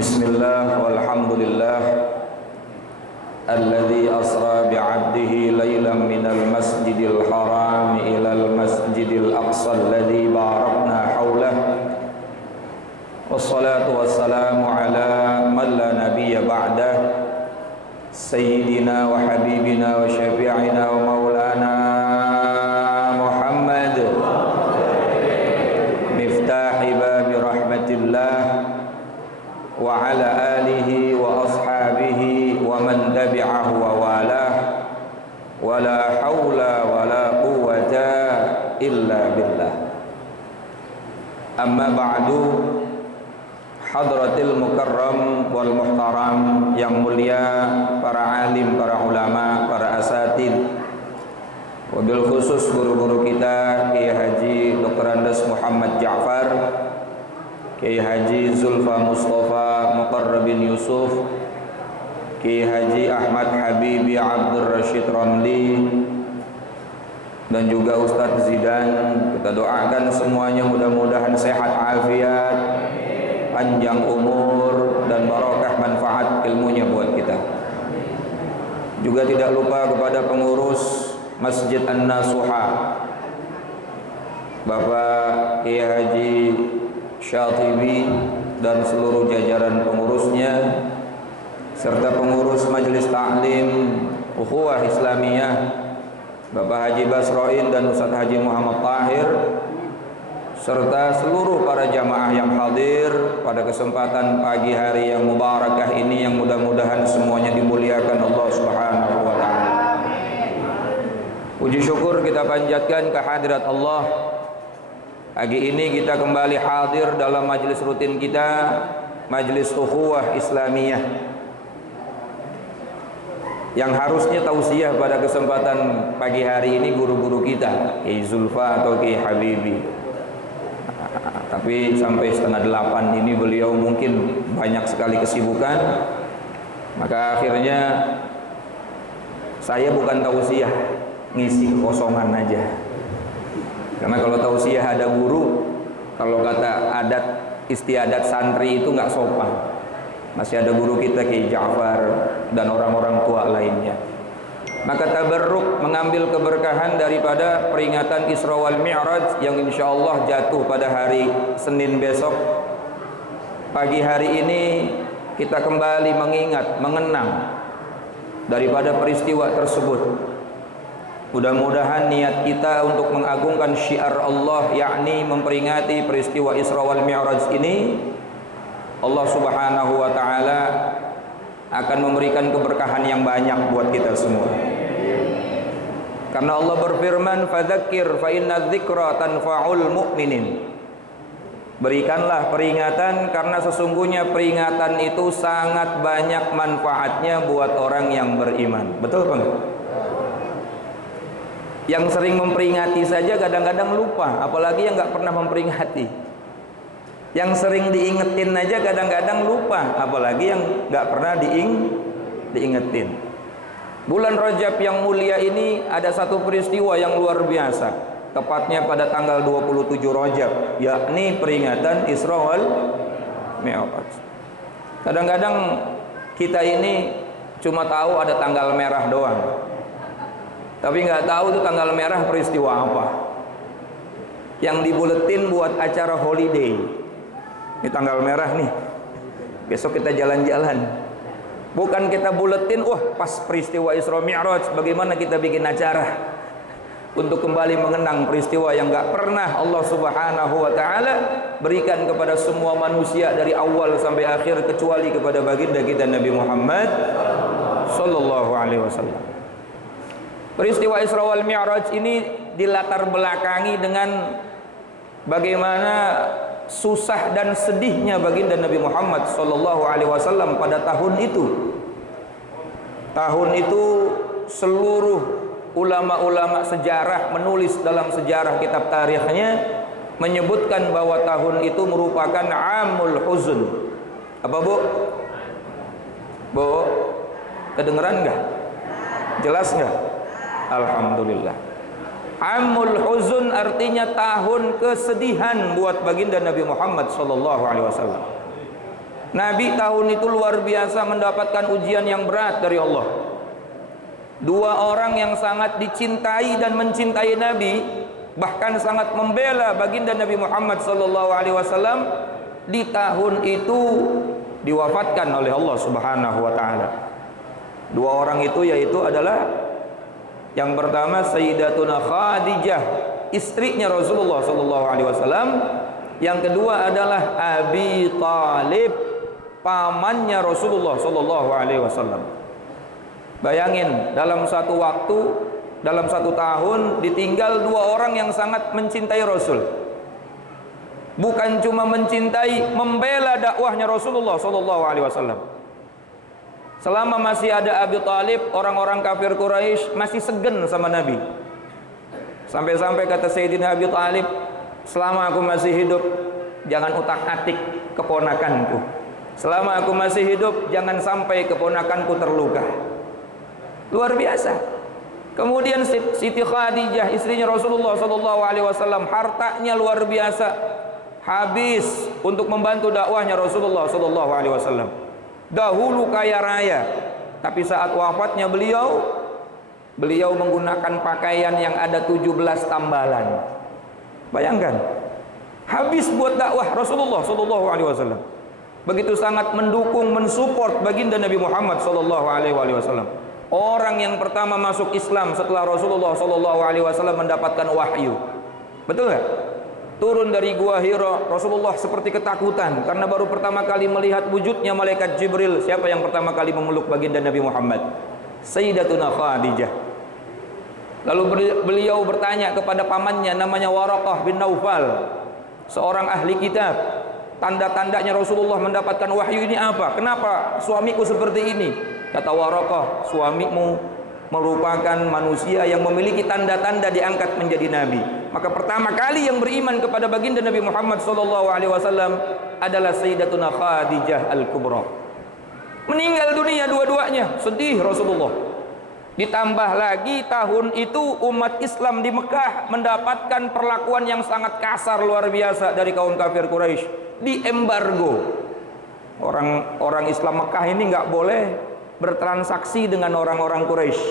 Bismillah walhamdulillah alladzi asra bi'abdihi laylan minal masjidil haram ilal masjidil aqsa alladzi barakna hawlah wassalatu wassalamu ala man la nabiyya ba'dah sayyidina wa habibina wa syafi'ina wa maulana Muhammad miftahi babi rahmatillah wa ala alihi wa ashabihi wa man tabi'ahu wa walah wa la hawla wa la quwwata illa billah. Amma ba'du, hadratil mukarram wal muhtaram, yang mulia para alim, para ulama, para asatid, wabil khusus guru-guru kita Kiai Haji Dr. Andes Muhammad Ja'far, Kiai Haji Zulfa Mustafa Muqarrabin Yusuf, Kiai Haji Ahmad Habibi Abdul Rashid Ramli, dan juga Ustadz Zidan. Kita doakan semuanya mudah-mudahan sehat afiat, panjang umur, dan barokah manfaat ilmunya buat kita. Juga tidak lupa kepada pengurus Masjid An-Nasuha, Bapak Kiai Haji Syatibi dan seluruh jajaran pengurusnya, serta pengurus Majelis Ta'lim Ukhuwah Islamiyah Bapak Haji Basroin dan Ustadz Haji Muhammad Tahir, serta seluruh para jamaah yang hadir pada kesempatan pagi hari yang mubarakah ini, yang mudah-mudahan semuanya dimuliakan Allah Subhanahu wa ta'ala. Puji syukur kita panjatkan kehadirat Allah. Pagi ini kita kembali hadir dalam majelis rutin kita, Majelis Ukhuwah Islamiyah, yang harusnya tausiah pada kesempatan pagi hari ini guru-guru kita, Kiai Zulfa atau Kiai Habibi. Tapi sampai 7:30 ini beliau mungkin banyak sekali kesibukan, maka akhirnya saya bukan tausiah, ngisi kekosongan aja. Karena kalau tausiah ada guru, kalau kata adat istiadat santri itu nggak sopan. Masih ada guru kita Kiai Ja'far dan orang-orang tua lainnya. Maka tabarruk, mengambil keberkahan daripada peringatan Isra wal Mi'raj yang insya Allah jatuh pada hari Senin besok. Pagi hari ini kita kembali mengingat, mengenang daripada peristiwa tersebut. Mudah-mudahan niat kita untuk mengagungkan syiar Allah, yakni memperingati peristiwa Isra wal Mi'raj ini, Allah Subhanahu wa ta'ala akan memberikan keberkahan yang banyak buat kita semua. Karena Allah berfirman, fadzakir fa inna dzikra tanfa'ul mu'minin. Berikanlah peringatan, karena sesungguhnya peringatan itu sangat banyak manfaatnya buat orang yang beriman. Betul kan? Yang sering memperingati saja kadang-kadang lupa, apalagi yang nggak pernah memperingati. Yang sering diingetin aja kadang-kadang lupa, apalagi yang nggak pernah diingetin. Bulan Rajab yang mulia ini ada satu peristiwa yang luar biasa, tepatnya pada tanggal 27 Rajab, yakni peringatan Isra wal Mi'raj. Kadang-kadang kita ini cuma tahu ada tanggal merah doang, tapi nggak tahu itu tanggal merah peristiwa apa. Yang dibuletin buat acara holiday. Ini tanggal merah nih, besok kita jalan-jalan. Bukan kita buletin, wah pas peristiwa Isra Mi'raj, bagaimana kita bikin acara untuk kembali mengenang peristiwa yang nggak pernah Allah Subhanahu wa ta'ala berikan kepada semua manusia dari awal sampai akhir, kecuali kepada baginda kita Nabi Muhammad sallallahu alaihi wasallam. Peristiwa Isra wal Mi'raj ini dilatar belakangi dengan bagaimana susah dan sedihnya baginda Nabi Muhammad sallallahu alaihi wasallam pada tahun itu. Tahun itu seluruh ulama-ulama sejarah menulis dalam sejarah kitab tarikhnya, menyebutkan bahwa tahun itu merupakan amul huzn. Apa Bu? Bu, kedengeran nggak? Jelas nggak? Alhamdulillah. Amul huzun artinya tahun kesedihan buat baginda Nabi Muhammad sallallahu alaihi wasallam. Nabi tahun itu luar biasa mendapatkan ujian yang berat dari Allah. Dua orang yang sangat dicintai dan mencintai Nabi, bahkan sangat membela baginda Nabi Muhammad SAW, di tahun itu diwafatkan oleh Allah Subhanahu wa taala. Dua orang itu yaitu adalah yang pertama Sayyidatuna Khadijah, istrinya Rasulullah SAW. Yang kedua adalah Abi Thalib, pamannya Rasulullah SAW. Bayangin, dalam satu waktu, dalam satu tahun ditinggal dua orang yang sangat mencintai Rasul. Bukan cuma mencintai, membela dakwahnya Rasulullah SAW. Selama masih ada Abi Thalib, orang-orang kafir Quraisy masih segan sama Nabi. Sampai-sampai kata Sayyidina Abi Thalib, selama aku masih hidup, jangan utak-atik keponakanku. Selama aku masih hidup, jangan sampai keponakanku terluka. Luar biasa. Kemudian Siti Khadijah, istrinya Rasulullah SAW, hartanya luar biasa, habis untuk membantu dakwahnya Rasulullah SAW. Dahulu kaya raya, tapi saat wafatnya beliau menggunakan pakaian yang ada 17 tambalan. Bayangkan, habis buat dakwah Rasulullah SAW. Begitu sangat mendukung, mensupport baginda Nabi Muhammad SAW. Orang yang pertama masuk Islam setelah Rasulullah SAW mendapatkan wahyu. Betul nggak? Turun dari gua Hira, Rasulullah seperti ketakutan karena baru pertama kali melihat wujudnya malaikat Jibril. Siapa yang pertama kali memeluk baginda Nabi Muhammad? Sayyidatuna Khadijah. Lalu beliau bertanya kepada pamannya, namanya Waraqah bin Naufal, seorang ahli kitab. Tanda-tandanya Rasulullah mendapatkan wahyu ini apa? Kenapa suamiku seperti ini? Kata Waraqah, suamimu merupakan manusia yang memiliki tanda-tanda diangkat menjadi nabi. Maka pertama kali yang beriman kepada baginda Nabi Muhammad SAW adalah Sayyidatuna Khadijah Al-Kubra. Meninggal dunia dua-duanya, sedih Rasulullah. Ditambah lagi tahun itu umat Islam di Mekah mendapatkan perlakuan yang sangat kasar luar biasa dari kaum kafir Quraisy. Diembargo. Orang Islam Mekah ini nggak boleh bertransaksi dengan orang-orang Quraisy,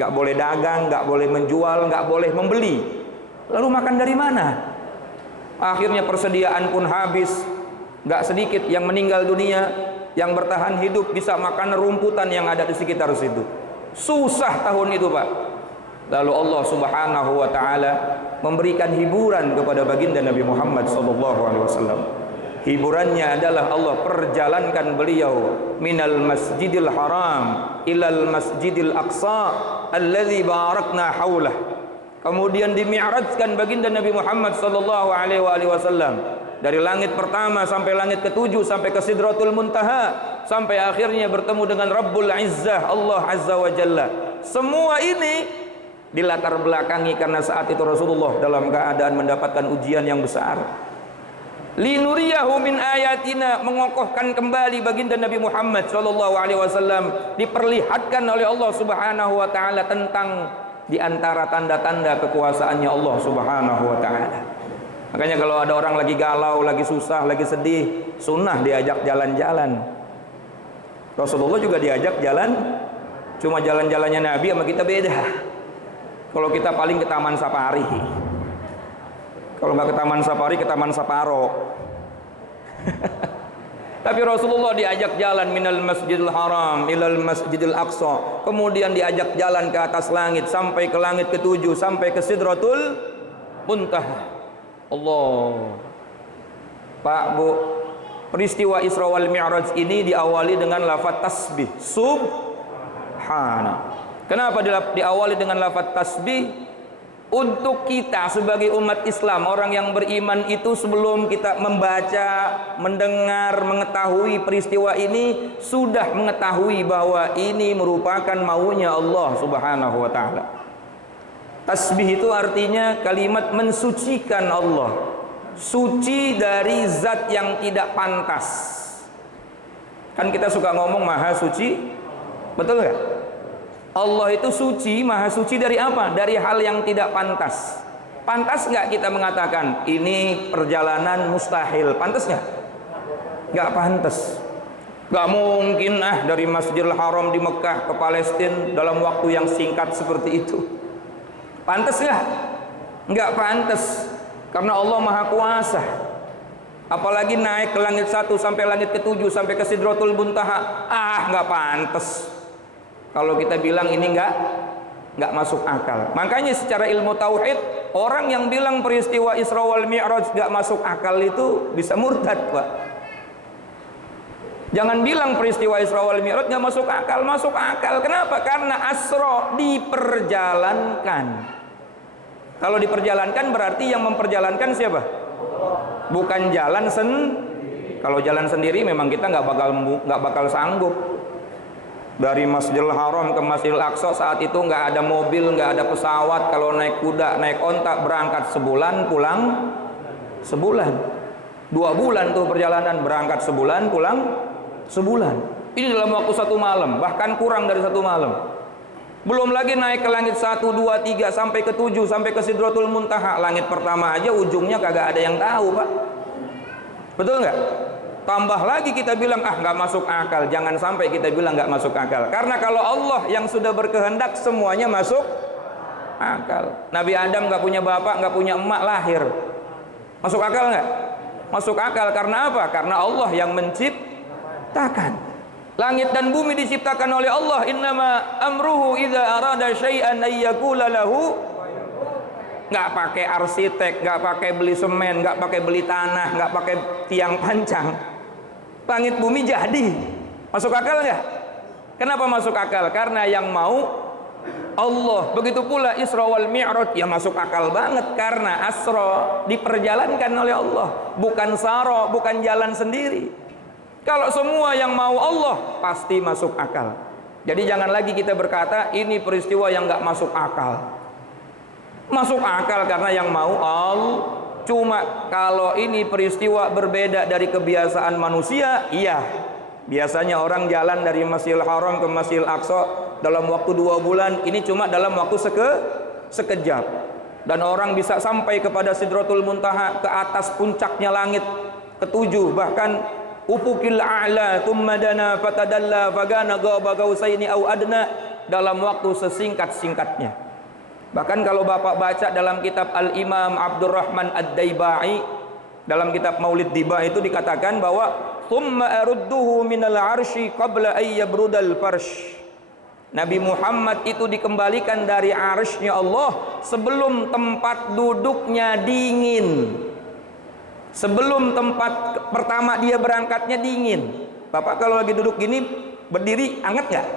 nggak boleh dagang, nggak boleh menjual, nggak boleh membeli. Lalu makan dari mana? Akhirnya persediaan pun habis. Nggak sedikit yang meninggal dunia, yang bertahan hidup bisa makan rumputan yang ada di sekitar situ. Susah tahun itu, Pak. Lalu Allah Subhanahu wa taala memberikan hiburan kepada baginda Nabi Muhammad SAW. Hiburannya adalah Allah perjalankan beliau minal masjidil haram ilal masjidil aqsa alladzi barakna haulah. Kemudian dimi'rajkan baginda Nabi Muhammad SAW dari langit pertama sampai langit ketujuh, sampai ke Sidratul Muntaha, sampai akhirnya bertemu dengan Rabbul Izzah, Allah Azza wa Jalla. Semua ini dilatar belakangi karena saat itu Rasulullah dalam keadaan mendapatkan ujian yang besar. Linuriyahu min ayatina, mengokohkan kembali baginda Nabi Muhammad SAW, diperlihatkan oleh Allah Subhanahu wa taala tentang di antara tanda-tanda kekuasaannya Allah Subhanahu wa taala. Makanya kalau ada orang lagi galau, lagi susah, lagi sedih, sunnah diajak jalan-jalan. Rasulullah juga diajak jalan, cuma jalan-jalannya Nabi sama kita beda. Kalau kita paling ke Taman Safari. Kalau nggak ke Taman Safari, ke Taman Saparo. Tapi Rasulullah diajak jalan minal masjidil haram ilal masjidil aqsa. Kemudian diajak jalan ke atas langit sampai ke langit ketujuh, sampai ke Sidratul Muntaha. Allah. Pak, Bu, peristiwa Isra wal Mi'raj ini diawali dengan lafaz tasbih, subhana. Kenapa diawali dengan lafaz tasbih? Untuk kita sebagai umat Islam, orang yang beriman itu sebelum kita membaca, mendengar, mengetahui peristiwa ini, sudah mengetahui bahwa ini merupakan maunya Allah Subhanahu wa taala. Tasbih itu artinya kalimat mensucikan Allah, suci dari zat yang tidak pantas. Kan kita suka ngomong maha suci, betul nggak? Allah itu suci, maha suci dari apa? Dari hal yang tidak pantas. Pantas nggak kita mengatakan ini perjalanan mustahil? Pantas nggak? nggak pantas. Nggak mungkin dari Masjidil Haram di Mekah ke Palestina dalam waktu yang singkat seperti itu. Pantas nggak? Nggak pantas, karena Allah Maha Kuasa. Apalagi naik ke langit 1 sampai langit ke-7 sampai ke Sidratul Muntaha, nggak pantas. Kalau kita bilang ini nggak masuk akal. Makanya secara ilmu tauhid, orang yang bilang peristiwa Isra wal Mi'raj nggak masuk akal itu bisa murtad, Pak. Jangan bilang peristiwa Isra wal Mi'raj nggak masuk akal. Masuk akal. Kenapa? Karena Asra diperjalankan. Kalau diperjalankan berarti yang memperjalankan siapa? Bukan jalan Kalau jalan sendiri memang kita nggak bakal sanggup. Dari Masjidil Haram ke Masjidil Aqsa saat itu nggak ada mobil, nggak ada pesawat. Kalau naik kuda, naik onta, berangkat sebulan, pulang sebulan. 2 bulan tuh perjalanan, berangkat sebulan, pulang sebulan. Ini dalam waktu 1 malam, bahkan kurang dari 1 malam. Belum lagi naik ke langit 1, 2, 3 sampai ke 7 sampai ke Sidratul Muntaha. Langit pertama aja ujungnya kagak ada yang tahu, Pak. Betul nggak? Tambah lagi kita bilang nggak masuk akal. Jangan sampai kita bilang nggak masuk akal. Karena kalau Allah yang sudah berkehendak semuanya masuk akal. Nabi Adam nggak punya bapak, nggak punya emak, lahir. Masuk akal nggak? Masuk akal. Karena apa? Karena Allah yang menciptakan. Langit dan bumi diciptakan oleh Allah. Innama amruhu idza arada syai'an ayyakula lahu. Nggak pakai arsitek, nggak pakai beli semen, nggak pakai beli tanah, nggak pakai tiang pancang. Langit bumi jadi. Masuk akal nggak? Kenapa masuk akal? Karena yang mau Allah. Begitu pula Isra wal Mi'raj, ya masuk akal banget. Karena Asra diperjalankan oleh Allah, bukan Sara, bukan jalan sendiri. Kalau semua yang mau Allah, pasti masuk akal. Jadi jangan lagi kita berkata ini peristiwa yang nggak masuk akal. Masuk akal karena yang mau Allah. Cuma kalau ini peristiwa berbeda dari kebiasaan manusia, iya. Biasanya orang jalan dari Masjidil Haram ke Masjidil Aqsa dalam waktu 2 bulan, ini cuma dalam waktu sekejap. Dan orang bisa sampai kepada Sidratul Muntaha, ke atas puncaknya langit ke-7, bahkan ufukil a'la thumma dana fatadalla fagana ghaba gausaini au adna, dalam waktu sesingkat-singkatnya. Bahkan kalau Bapak baca dalam kitab Al-Imam Abdurrahman Ad-Daibai, dalam kitab Maulid Diba itu dikatakan bahwa thumma arudduhu minal arsy qabla ay yabrudal farsh. Nabi Muhammad itu dikembalikan dari arsy-Nya Allah sebelum tempat duduknya dingin. Sebelum tempat pertama dia berangkatnya dingin. Bapak kalau lagi duduk gini berdiri anget nggak?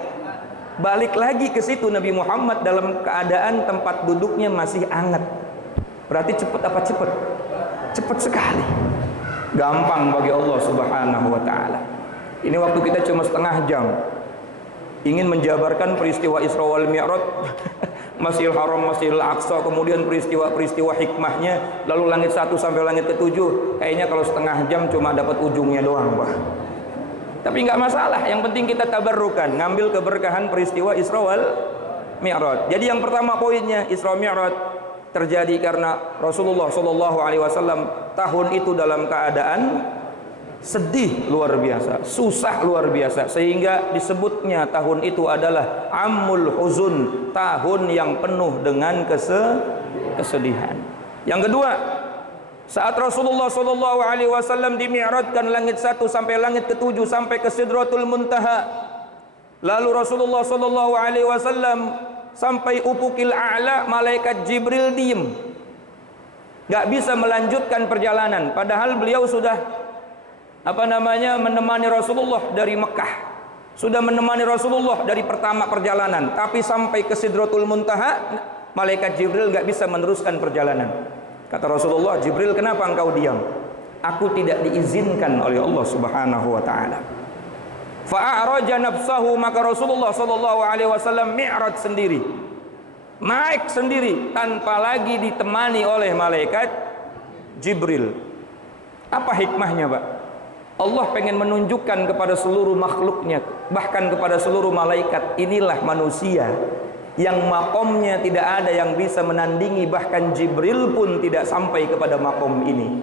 Balik lagi ke situ Nabi Muhammad dalam keadaan tempat duduknya masih anget. Berarti cepet apa cepet? Cepet sekali. Gampang bagi Allah Subhanahu wa ta'ala. Ini waktu kita cuma setengah jam ingin menjabarkan peristiwa Isra wal Mi'raj, Masjidil Haram, Masjidil Aqsa, kemudian peristiwa-peristiwa hikmahnya, lalu langit 1 sampai langit ke-7. Kayaknya kalau setengah jam cuma dapat ujungnya doang, Pak. Tapi nggak masalah, yang penting kita tabarrukan, ngambil keberkahan peristiwa Isra wal Mi'raj. Jadi yang pertama poinnya, Isra Mi'raj terjadi karena Rasulullah SAW tahun itu dalam keadaan sedih luar biasa, susah luar biasa, sehingga disebutnya tahun itu adalah Ammul Huzun, tahun yang penuh dengan kesedihan. Yang kedua, saat Rasulullah SAW dimi'rajkan langit 1 sampai langit ke-7 sampai ke Sidratul Muntaha, lalu Rasulullah SAW sampai ufukil a'la, malaikat Jibril diem, gak bisa melanjutkan perjalanan, padahal beliau sudah menemani Rasulullah dari Mekah, sudah menemani Rasulullah dari pertama perjalanan, tapi sampai ke Sidratul Muntaha malaikat Jibril gak bisa meneruskan perjalanan. Kata Rasulullah, Jibril, kenapa engkau diam? Aku tidak diizinkan oleh Allah Subhanahu wa ta'ala. Fa'araja nafsahu, maka Rasulullah SAW mi'raj sendiri, naik sendiri tanpa lagi ditemani oleh malaikat Jibril. Apa hikmahnya, Pak? Allah pengen menunjukkan kepada seluruh makhluknya, bahkan kepada seluruh malaikat, inilah manusia yang makomnya tidak ada yang bisa menandingi, bahkan Jibril pun tidak sampai kepada makom ini.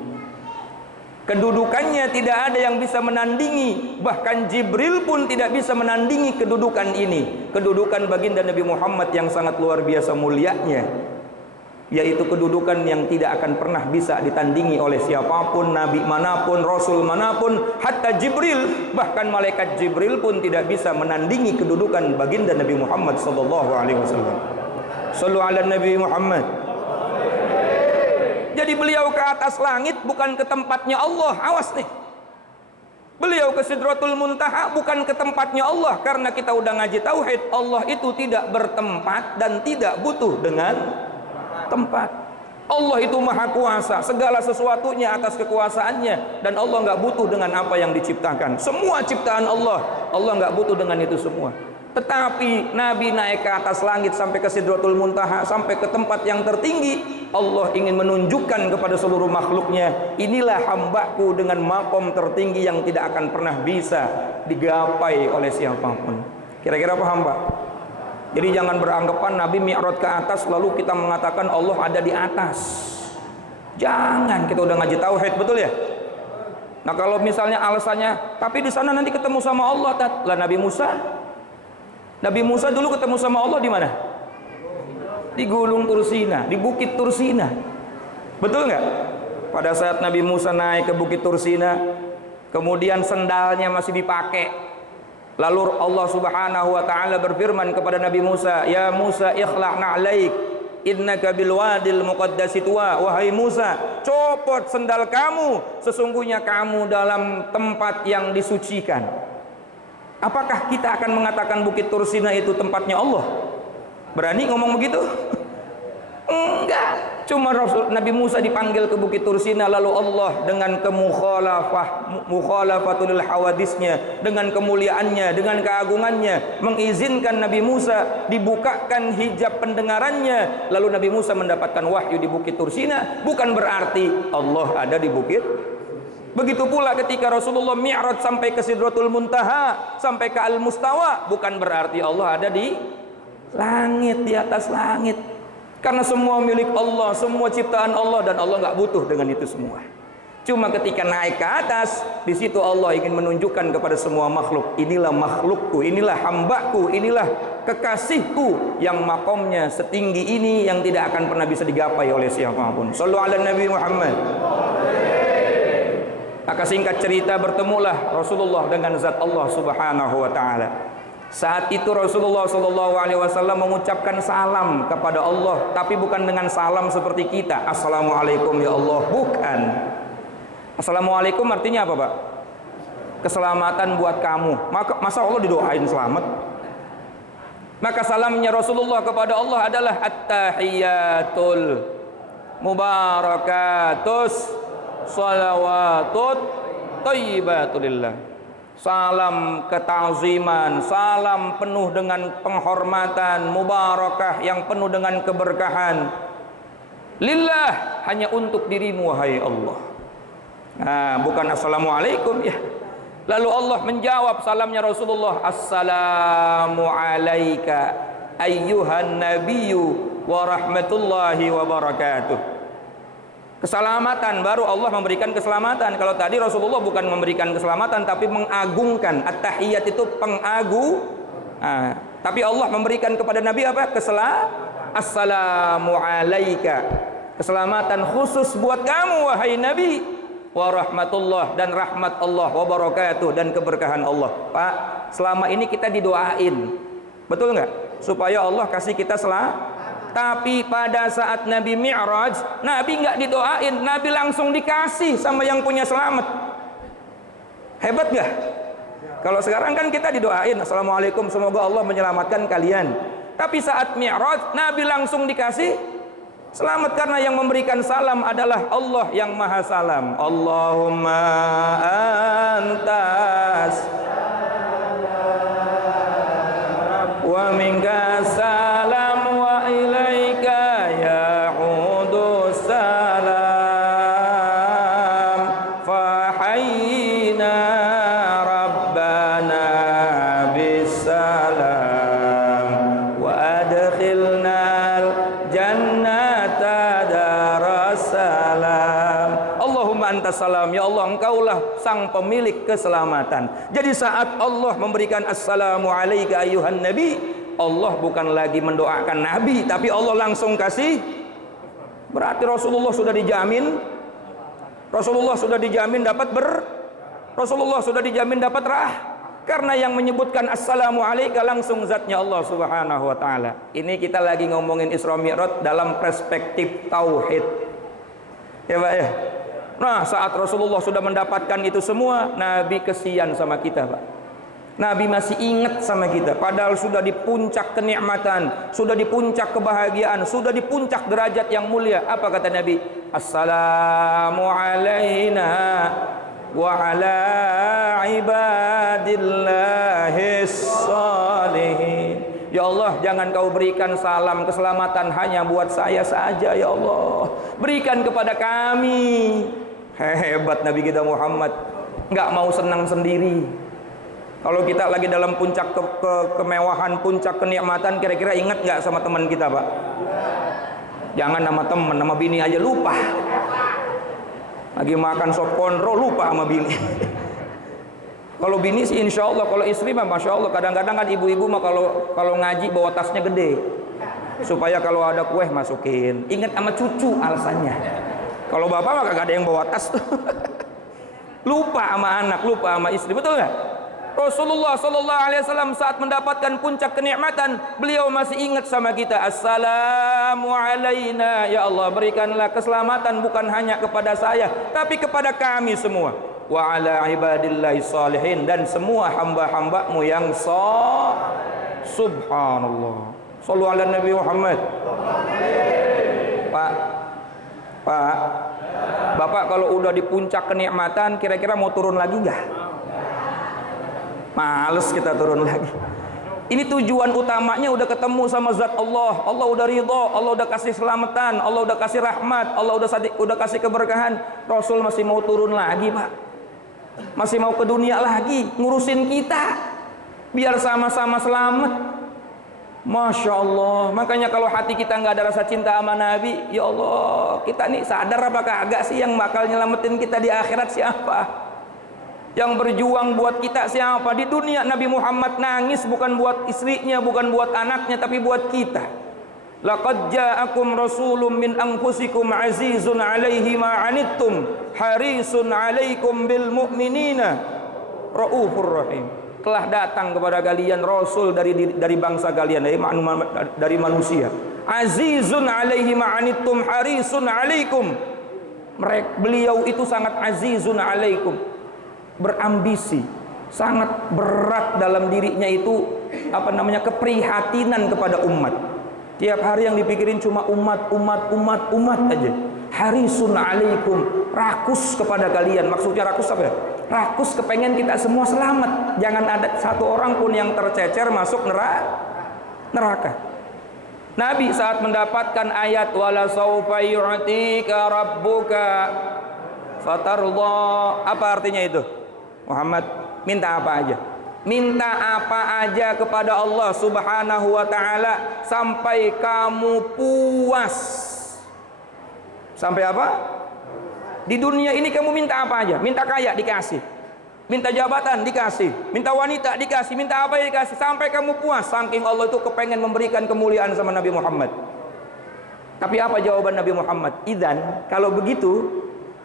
Kedudukannya tidak ada yang bisa menandingi, bahkan Jibril pun tidak bisa menandingi kedudukan ini. Kedudukan baginda Nabi Muhammad yang sangat luar biasa mulianya, yaitu kedudukan yang tidak akan pernah bisa ditandingi oleh siapapun, nabi manapun, rasul manapun, hatta Jibril, bahkan malaikat Jibril pun tidak bisa menandingi kedudukan baginda Nabi Muhammad sallallahu alaihi wasallam. Shallu ala Nabi Muhammad. Jadi beliau ke atas langit bukan ke tempatnya Allah, awas nih. Beliau ke Sidratul Muntaha bukan ke tempatnya Allah, karena kita udah ngaji tauhid, Allah itu tidak bertempat dan tidak butuh dengan tempat. Allah itu maha kuasa, segala sesuatunya atas kekuasaannya, dan Allah nggak butuh dengan apa yang diciptakan. Semua ciptaan Allah, Allah nggak butuh dengan itu semua. Tetapi Nabi naik ke atas langit sampai ke Sidratul Muntaha, sampai ke tempat yang tertinggi. Allah ingin menunjukkan kepada seluruh makhluknya, inilah hambaku dengan makom tertinggi yang tidak akan pernah bisa digapai oleh siapapun. Kira-kira paham Pak? Jadi jangan beranggapan Nabi mi'raj ke atas lalu kita mengatakan Allah ada di atas. Jangan, kita udah ngaji tauhid, betul ya? Nah kalau misalnya alasannya, tapi di sana nanti ketemu sama Allah, lah Nabi Musa dulu ketemu sama Allah di mana? Di Gunung Tursina, di Bukit Tursina. Betul nggak? Pada saat Nabi Musa naik ke Bukit Tursina, kemudian sendalnya masih dipakai. Lalu Allah Subhanahu wa taala berfirman kepada Nabi Musa, "Ya Musa, ikhla' na'laik, innaka bil wadil muqaddasi tuwa." Wahai Musa, copot sendal kamu, sesungguhnya kamu dalam tempat yang disucikan. Apakah kita akan mengatakan Bukit Tursina itu tempatnya Allah? Berani ngomong begitu? Enggak. Cuma Nabi Musa dipanggil ke Bukit Tursina, lalu Allah dengan mukhalafatul hawadisnya, dengan kemuliaannya, dengan keagungannya, mengizinkan Nabi Musa dibukakan hijab pendengarannya, lalu Nabi Musa mendapatkan wahyu di Bukit Tursina. Bukan berarti Allah ada di bukit. Begitu pula ketika Rasulullah mi'raj sampai ke Sidratul Muntaha, sampai ke Al-Mustawa, bukan berarti Allah ada di langit, di atas langit. Karena semua milik Allah, semua ciptaan Allah, dan Allah nggak butuh dengan itu semua. Cuma ketika naik ke atas, di situ Allah ingin menunjukkan kepada semua makhluk, inilah makhlukku, inilah hambaku, inilah kekasihku yang makomnya setinggi ini, yang tidak akan pernah bisa digapai oleh siapapun. Shallu ala Nabi Muhammad. Maka singkat cerita, bertemulah Rasulullah dengan zat Allah Subhanahu wa taala. Saat itu Rasulullah SAW mengucapkan salam kepada Allah, tapi bukan dengan salam seperti kita, Assalamualaikum ya Allah, bukan. Assalamualaikum artinya apa Pak? Keselamatan buat kamu. Masa Allah didoain selamat? Maka salamnya Rasulullah kepada Allah adalah at-tahiyatul mubarakatus salawatut thayyibatulillah. Salam keta'ziman, salam penuh dengan penghormatan, mubarakah yang penuh dengan keberkahan. Lillah, hanya untuk dirimu wahai Allah. Nah, bukan assalamualaikum ya. Lalu Allah menjawab salamnya Rasulullah, assalamu alaika ayyuhan nabiyyu wa rahmatullahi wa barakatuh. Keselamatan, baru Allah memberikan keselamatan. Kalau tadi Rasulullah bukan memberikan keselamatan, tapi mengagungkan. At-tahiyat itu tapi Allah memberikan kepada Nabi apa? Assalamu alaika. Keselamatan khusus buat kamu wahai Nabi. Wa rahmatullah, dan rahmat Allah, wa barakatuh, dan keberkahan Allah. Pak, selama ini kita didoain, betul nggak? Supaya Allah kasih kita selamat. Tapi pada saat Nabi mi'raj, Nabi nggak didoain, Nabi langsung dikasih sama yang punya selamat. Hebat nggak? Kalau sekarang kan kita didoain, assalamualaikum, semoga Allah menyelamatkan kalian. Tapi saat mi'raj, Nabi langsung dikasih selamat, karena yang memberikan salam adalah Allah yang maha salam. Allahumma antas wa minka salam wa ilaika ya'udu salam fahayyina rabbana bisalam wa adkhilnal jannata darassalam. Allahumma antas salam. Ya Allah, engkaulah sang pemilik keselamatan. Jadi saat Allah memberikan assalamu alayka ayuhan nabi, Allah bukan lagi mendoakan nabi, tapi Allah langsung kasih. Berarti Rasulullah sudah dijamin, Rasulullah sudah dijamin dapat Rasulullah sudah dijamin dapat karena yang menyebutkan assalamu alayka langsung zatnya Allah subhanahu wa ta'ala. Ini kita lagi ngomongin Isra Mi'raj dalam perspektif tauhid, ya Pak ya. Nah, saat Rasulullah sudah mendapatkan itu semua, Nabi kesian sama kita, Pak. Nabi masih ingat sama kita, padahal sudah di puncak kenikmatan, sudah di puncak kebahagiaan, sudah di puncak derajat yang mulia. Apa kata Nabi? Assalamu alaina wa ala ibadillahis salihin. Ya Allah, jangan kau berikan salam keselamatan hanya buat saya saja, ya Allah. Berikan kepada kami. Hebat Nabi kita Muhammad, nggak mau senang sendiri. Kalau kita lagi dalam puncak kemewahan, puncak kenikmatan, kira-kira ingat nggak sama teman kita, Pak? Jangan nama teman, nama bini aja lupa. Lagi makan sop konro lupa sama bini. Kalau bini sih insya Allah, kalau istri mah masya Allah. Kadang-kadang kan ibu-ibu mah kalau ngaji bawa tasnya gede, supaya kalau ada kue masukin. Ingat sama cucu alasannya. Kalau bapak mah kagak ada yang bawa tas tuh. Lupa sama anak, lupa sama istri, betul nggak? Rasulullah Sallallahu Alaihi Wasallam saat mendapatkan puncak kenikmatan, beliau masih ingat sama kita. Assalamu alaina, ya Allah, berikanlah keselamatan bukan hanya kepada saya, tapi kepada kami semua. Wa ala ibadillahi salihin, dan semua hamba-hambamu yang subhanallah. Sallu ala Nabi Muhammad. Pak, Bapak kalau udah di puncak kenikmatan, kira-kira mau turun lagi nggak? Males kita turun lagi. Ini tujuan utamanya udah ketemu sama zat Allah. Allah udah ridho, Allah udah kasih selamatan, Allah udah kasih rahmat, Allah udah kasih keberkahan. Rasul masih mau turun lagi, Pak. Masih mau ke dunia lagi, ngurusin kita biar sama-sama selamat. Masya Allah. Makanya kalau hati kita nggak ada rasa cinta sama Nabi, ya Allah, kita nih sadar apa kagak sih yang bakal nyelamatin kita di akhirat siapa? Yang berjuang buat kita siapa? Di dunia Nabi Muhammad nangis bukan buat istrinya, bukan buat anaknya, tapi buat kita. Laqad ja'akum rasulun min anfusikum azizun 'alaihi ma 'anittum harisun 'alaikum bil mu'minina raufur rahim. Telah datang kepada kalian rasul dari bangsa kalian, dari manusia. Azizun 'alaihi ma 'anittum harisun 'alaikum. Beliau itu sangat azizun 'alaikum. Berambisi, sangat berat dalam dirinya itu keprihatinan kepada umat. Tiap hari yang dipikirin cuma umat aja. Harisun alaikum, rakus kepada kalian. Maksudnya rakus apa ya? Rakus kepengen kita semua selamat. Jangan ada satu orang pun yang tercecer masuk neraka. Nabi saat mendapatkan ayat wala saufa yu'tika rabbuka fatardha, apa artinya itu? Muhammad, minta apa aja? Minta apa aja kepada Allah Subhanahu wa ta'ala sampai kamu puas. Sampai apa? Di dunia ini kamu minta apa aja? Minta kaya dikasih, minta jabatan dikasih, minta wanita dikasih, minta apa dikasih, sampai kamu puas. Saking Allah itu kepengen memberikan kemuliaan sama Nabi Muhammad. Tapi apa jawaban Nabi Muhammad? Idzan, kalau begitu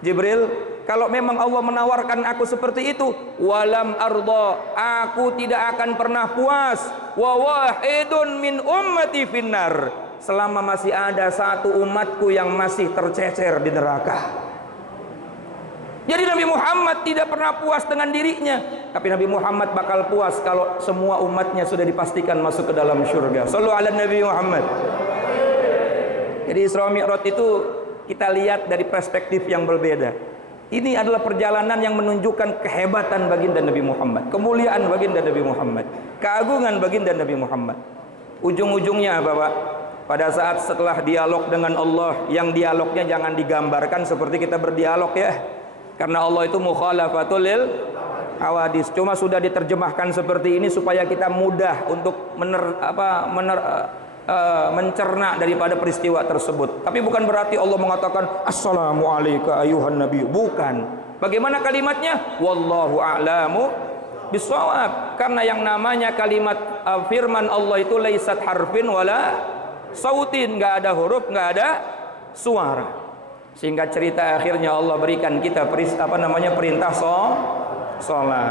Jibril, kalau memang Allah menawarkan aku seperti itu, walam arda, aku tidak akan pernah puas. Wa wahidun min ummati finnar, selama masih ada satu umatku yang masih tercecer di neraka. Jadi Nabi Muhammad tidak pernah puas dengan dirinya, tapi Nabi Muhammad bakal puas kalau semua umatnya sudah dipastikan masuk ke dalam surga. Shallu ala Nabi Muhammad. Jadi Isra Mi'raj itu kita lihat dari perspektif yang berbeda. Ini adalah perjalanan yang menunjukkan kehebatan baginda Nabi Muhammad, kemuliaan baginda Nabi Muhammad, keagungan baginda Nabi Muhammad. Ujung-ujungnya apa, Pak? Pada saat setelah dialog dengan Allah, yang dialognya jangan digambarkan seperti kita berdialog ya, karena Allah itu mukhalafatul lil hawadis. Cuma sudah diterjemahkan seperti ini supaya kita mudah untuk mencerna daripada peristiwa tersebut. Tapi bukan berarti Allah mengatakan assalamualaikum ayuhan nabi, bukan. Bagaimana kalimatnya? Wallahu a'lamu bisawab. Karena yang namanya kalimat firman Allah itu laisat harfin wala sautin, nggak ada huruf, nggak ada suara. Sehingga cerita akhirnya Allah berikan kita perintah sholat.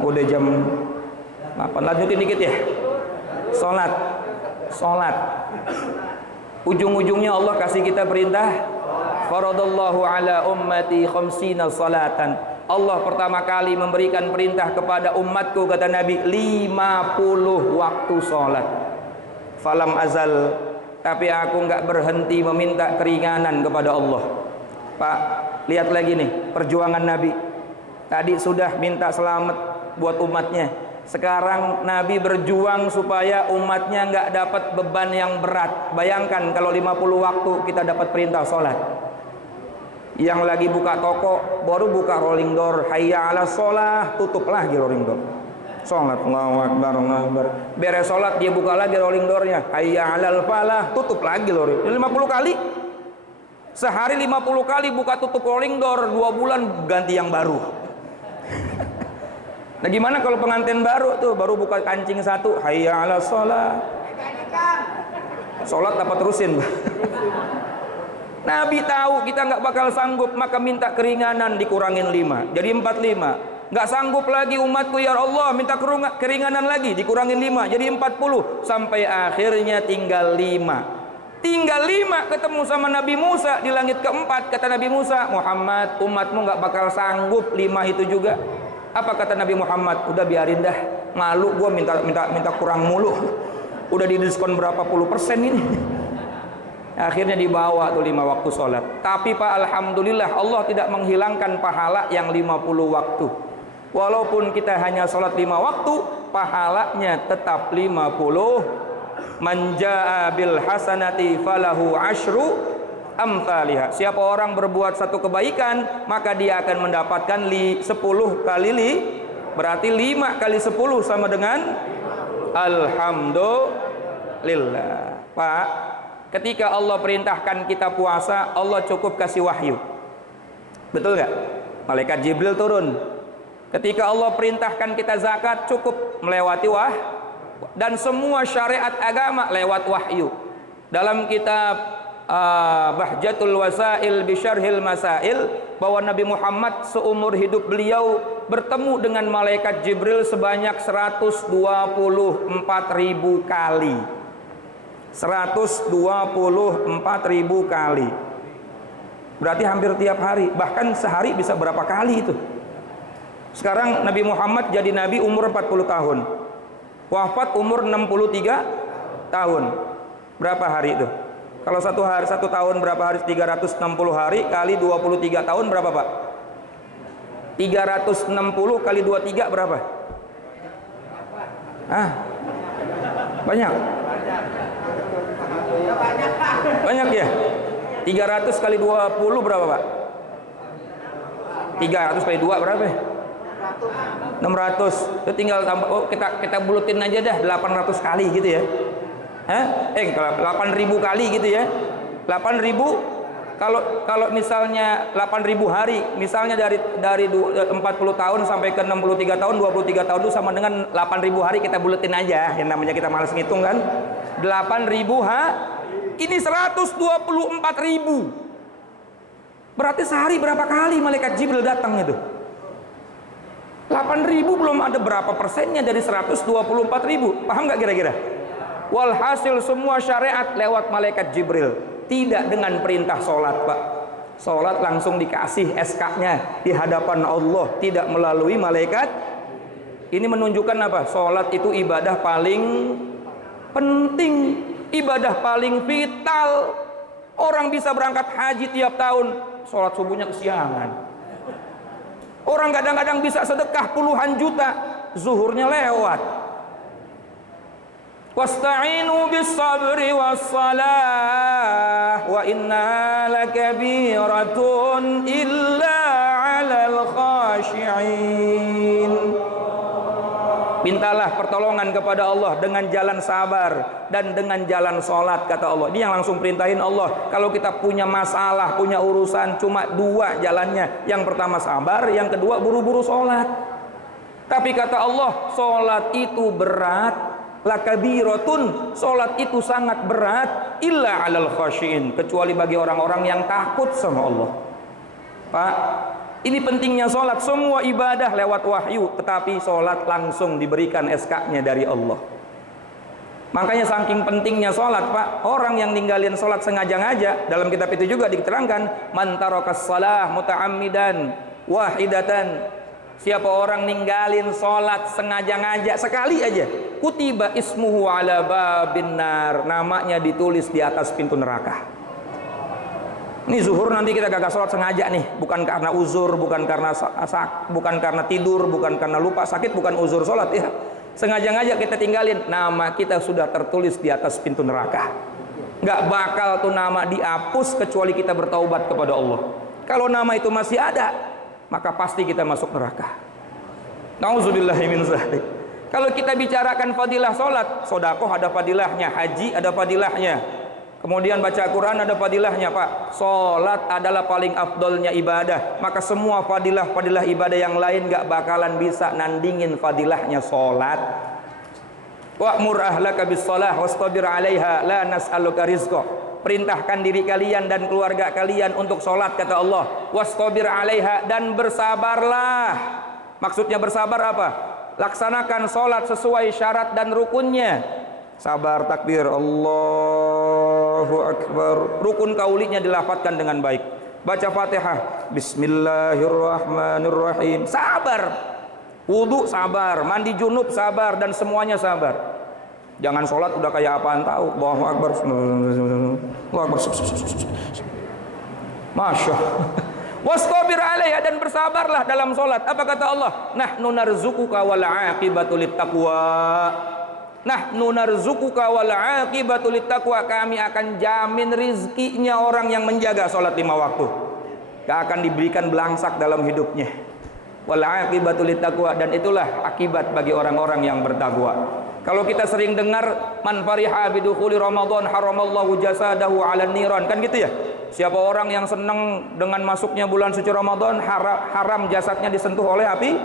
Udah jam 8, lanjutin dikit ya. Sholat. Ujung-ujungnya Allah kasih kita perintah faradallahu ala ummati khamsina salatan. Allah pertama kali memberikan perintah kepada umatku, kata Nabi, 50 waktu sholat. Falam azal, tapi aku nggak berhenti meminta keringanan kepada Allah. Pak, lihat lagi nih perjuangan Nabi. Tadi sudah minta selamat buat umatnya. Sekarang Nabi berjuang supaya umatnya nggak dapat beban yang berat. Bayangkan kalau 50 waktu kita dapat perintah sholat. Yang lagi buka toko baru buka rolling door, hayya ala sholah, tutup lagi rolling door. Sholat, Allahu Akbar, Allahu Akbar. Beres sholat dia buka lagi rolling doornya, hayya alal falah, tutup lagi rolling. 50 kali. Sehari 50 kali buka tutup rolling door, 2 bulan ganti yang baru. Nah gimana kalau pengantin baru tuh, baru buka kancing satu, hayya ala sholat. Sholat apa terusin? Nabi tahu kita nggak bakal sanggup, maka minta keringanan, dikurangin 5, jadi 45. Nggak sanggup lagi umatku, ya Allah, minta keringanan lagi, dikurangin 5, jadi 40. Sampai akhirnya tinggal 5. Tinggal 5 ketemu sama Nabi Musa di langit keempat. Kata Nabi Musa, Muhammad, umatmu nggak bakal sanggup 5 itu juga. Apa kata Nabi Muhammad? Udah biarin dah, malu gue minta kurang mulu. Udah didiskon berapa puluh persen ini. Akhirnya dibawa tuh 5 waktu sholat. Tapi Pak, alhamdulillah Allah tidak menghilangkan pahala yang 50 waktu. Walaupun kita hanya sholat 5 waktu, pahalanya tetap 50. Man jaa bil hasanati falahu asyru amthaliha. Siapa orang berbuat satu kebaikan, maka dia akan mendapatkan 10 kali berarti 5 kali 10 sama dengan alhamdulillah. Pak, ketika Allah perintahkan kita puasa, Allah cukup kasih wahyu. Betul nggak? Malaikat Jibril turun. Ketika Allah perintahkan kita zakat, cukup melewati dan semua syariat agama lewat wahyu. Dalam kitab Bahjatul Wasail Bisyarhil Masail, bahwa Nabi Muhammad seumur hidup beliau bertemu dengan malaikat Jibril sebanyak 124.000 kali. 124.000 kali. Berarti hampir tiap hari, bahkan sehari bisa berapa kali itu. Sekarang Nabi Muhammad jadi nabi umur 40 tahun. Wafat umur 63 tahun. Berapa hari itu? Kalau satu tahun berapa hari? 360 hari kali 23 tahun berapa, Pak? 360 kali 23 berapa? Banyak. Banyak ya? 300 kali 20 berapa, Pak? 300 kali 2 berapa? 600. Itu tinggal tambah, kita bulutin aja dah 800 kali gitu ya. 8.000 kali gitu ya. 8.000 kalau misalnya 8.000 hari, misalnya dari 40 tahun sampai ke 63 tahun, 23 tahun itu sama dengan 8.000 hari, kita buletin aja. Yang namanya kita malas ngitung kan. 8.000 ini 124.000. Berarti sehari berapa kali malaikat Jibril datang itu? 8.000 belum ada berapa persennya dari 124.000. Paham nggak kira-kira? Walhasil semua syariat lewat malaikat Jibril, tidak dengan perintah sholat, Pak. Sholat langsung dikasih SK-nya di hadapan Allah, tidak melalui malaikat. Ini menunjukkan apa? Sholat itu ibadah paling penting, ibadah paling vital. Orang bisa berangkat haji tiap tahun, sholat subuhnya kesiangan. Orang kadang-kadang bisa sedekah puluhan juta, zuhurnya lewat. Wasta'inu bis-sabri was-salah wa inna lakabiratun illa 'alal khashi'in. Mintalah pertolongan kepada Allah dengan jalan sabar dan dengan jalan sholat, kata Allah. Dia yang langsung perintahin Allah. Kalau kita punya masalah, punya urusan, cuma dua jalannya. Yang pertama sabar, yang kedua buru-buru sholat. Tapi kata Allah, sholat itu berat, lakabiratun, sholat itu sangat berat, illa alal khasyin, kecuali bagi orang-orang yang takut sama Allah. Pak, ini pentingnya sholat. Semua ibadah lewat wahyu, tetapi sholat langsung diberikan SK-nya dari Allah. Makanya saking pentingnya sholat, Pak, orang yang ninggalin sholat sengaja-ngaja, dalam kitab itu juga diterangkan, man tarakas shalah muta'ammidan wahidatan, siapa orang ninggalin sholat sengaja-ngaja sekali aja, kutiba ismuhu ala babin nar, namanya ditulis di atas pintu neraka. Ini zuhur nanti kita gagal sholat sengaja nih, bukan karena uzur, bukan karena bukan karena tidur, bukan karena lupa, sakit, bukan uzur sholat ya. Sengaja-ngaja kita tinggalin, nama kita sudah tertulis di atas pintu neraka. Nggak bakal tuh nama dihapus kecuali kita bertaubat kepada Allah. Kalau nama itu masih ada, maka pasti kita masuk neraka. Nauzubillahi min dzalik. Kalau kita bicarakan fadilah sholat, sodakoh ada fadilahnya, haji ada fadilahnya, kemudian baca Quran ada fadilahnya, Pak. Sholat adalah paling afdolnya ibadah. Maka semua fadilah-fadilah ibadah yang lain gak bakalan bisa nandingin fadilahnya sholat. Wa'mur ahlaka bis sholah wastabir 'alaiha la nas'aluka rizqa. Perintahkan diri kalian dan keluarga kalian untuk sholat, kata Allah. Wastabir 'alaiha, dan bersabarlah. Maksudnya bersabar apa? Laksanakan sholat sesuai syarat dan rukunnya. Sabar, takbir, Allahu Akbar. Rukun kaulinya dilafadzkan dengan baik. Baca Fatihah, Bismillahirrahmanirrahim. Sabar. Wudu sabar, mandi junub sabar, dan semuanya sabar. Jangan sholat udah kayak apaan tahu. Allahu Akbar. Allahu Akbar. Masya Allah. Wastabir 'alaiha, dan bersabarlah dalam sholat. Apa kata Allah? Nahnu narzuquka wal 'aqibatu littaqwa. Nahnu narzuquka wal 'aqibatu littaqwa, kami akan jamin rizkinya orang yang menjaga sholat 5 waktu. Gak akan diberikan belangsak dalam hidupnya. Wal 'aqibatu littaqwa, dan itulah akibat bagi orang-orang yang bertakwa. Kalau kita sering dengar man fariha bidukhuli Ramadan haramallahu jasadahu 'alan niran, kan gitu ya? Siapa orang yang senang dengan masuknya bulan suci Ramadan, haram jasadnya disentuh oleh api.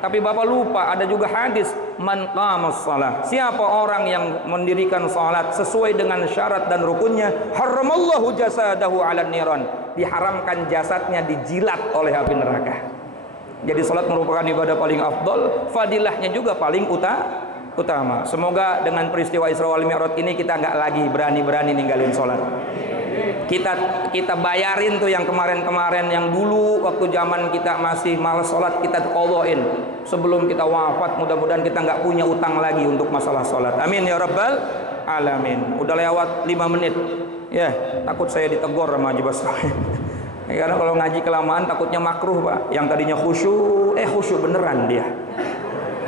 Tapi Bapak lupa, ada juga hadis man qamas shalah, siapa orang yang mendirikan salat sesuai dengan syarat dan rukunnya, haramallahu jasadahu 'alan niran, diharamkan jasadnya dijilat oleh api neraka. Jadi salat merupakan ibadah paling afdol, fadilahnya juga paling utama. Semoga dengan peristiwa Isra wal Mi'raj ini kita nggak lagi berani-berani ninggalin salat. Kita bayarin tuh yang kemarin-kemarin, yang dulu waktu zaman kita masih malas sholat, kita qadhain sebelum kita wafat. Mudah-mudahan kita nggak punya utang lagi untuk masalah sholat. Amin ya rabbal alamin. Udah lewat 5 menit ya, takut saya ditegur sama Haji Basra. Karena kalau ngaji kelamaan takutnya makruh, Pak. Yang tadinya khusyuk beneran dia.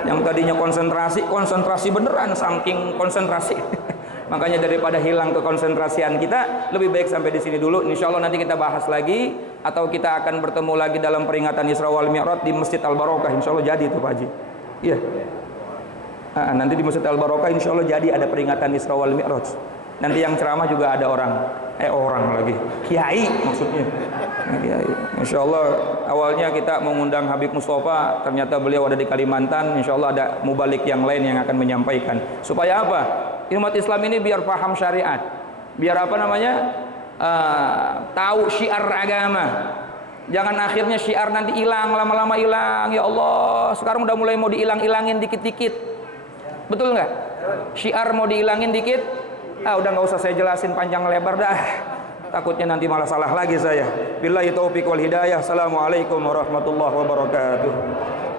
Yang tadinya konsentrasi beneran, saking konsentrasi. Makanya daripada hilang kekonsentrasian kita, lebih baik sampai di sini dulu. Insya Allah nanti kita bahas lagi, atau kita akan bertemu lagi dalam peringatan Isra wal Mi'raj di Masjid Al Barokah. Insya Allah jadi itu, Pak Haji. Iya. Nanti di Masjid Al Barokah Insya Allah jadi ada peringatan Isra wal Mi'raj. Nanti yang ceramah juga ada orang lagi, kiai maksudnya. Kiai. Insya Allah awalnya kita mengundang Habib Mustafa, ternyata beliau ada di Kalimantan. Insya Allah ada mubalik yang lain yang akan menyampaikan. Supaya apa? Umat Islam ini biar paham syariat, biar apa namanya, tahu syiar agama. Jangan akhirnya syiar nanti hilang, lama-lama hilang. Ya Allah, sekarang udah mulai mau dihilang-hilangin dikit-dikit. Betul nggak? Syiar mau dihilangin dikit, udah nggak usah saya jelasin panjang lebar dah. Takutnya nanti malah salah lagi saya. Billahi taufiq wal hidayah. Assalamualaikum warahmatullahi wabarakatuh.